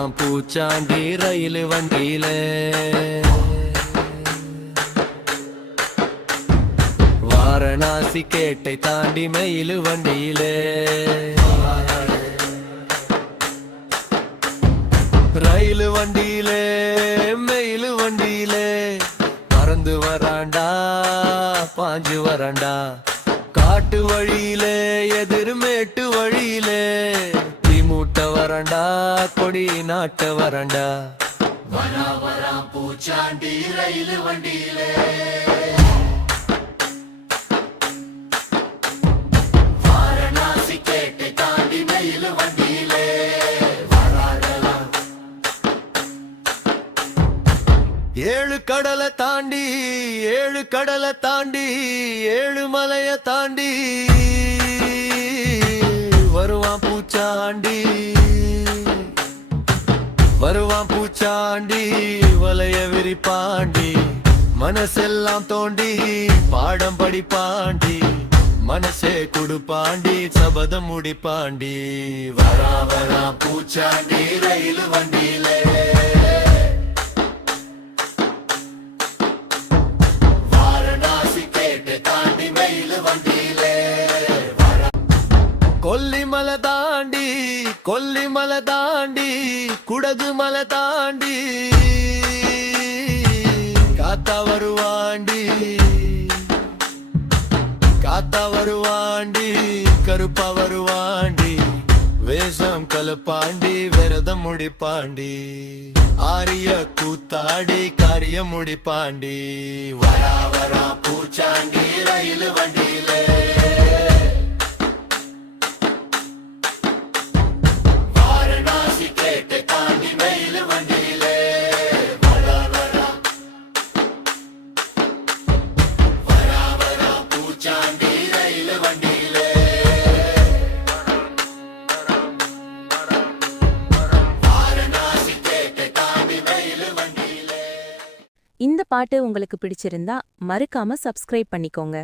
வரான் பூச்சாண்டி ரயில் வண்டியில. வாரணாசி கேட்டை தாண்டி மயில் வண்டியிலே. ரயில் வண்டியிலே மயில் வண்டியிலே பறந்து வராண்டா பாஞ்சு வராண்டா. காட்டு வழியிலே எதிர்மேட்டு வழியிலே தீமூட்ட வராண்டா கொடி நாட்ட வராண்டா. வரா பூச்சாண்டி ரயில் வண்டியிலே. வாரணாசி கேட்டை தாண்டி மயில் வண்டியிலே. ஏழு கடலை தாண்டி ஏழு கடலை தாண்டி ஏழு மலைய தாண்டி வருவான் பூச்சாண்டி. வருவான் பூச்சாண்டி வலைய விரிப்பாண்டி. மனசெல்லாம் தோண்டி பாடம் படிப்பாண்டி. மனசே குடுப்பாண்டி சபதம் முடிப்பாண்டி. வரா பூச்சாண்டி ரயில் வண்டியிலே. கொல்லிமலை தாண்டி கொல்லிமலை தாண்டி குடகு மலை தாண்டி காத்தா வருவாண்டி. காத்தா வருவாண்டி கருப்பா வருவாண்டி. வேஷம் கலப்பாண்டி விரதம் முடிப்பாண்டி. ஆரிய கூத்தாடி காரியம் முடிப்பாண்டி. வரா பூச்சாண்டி ரயில் வண்டியிலே. இந்த பாட்டு உங்களுக்கு பிடிச்சிருந்தா மறக்காம சப்ஸ்கிரைப் பண்ணிக்கோங்க.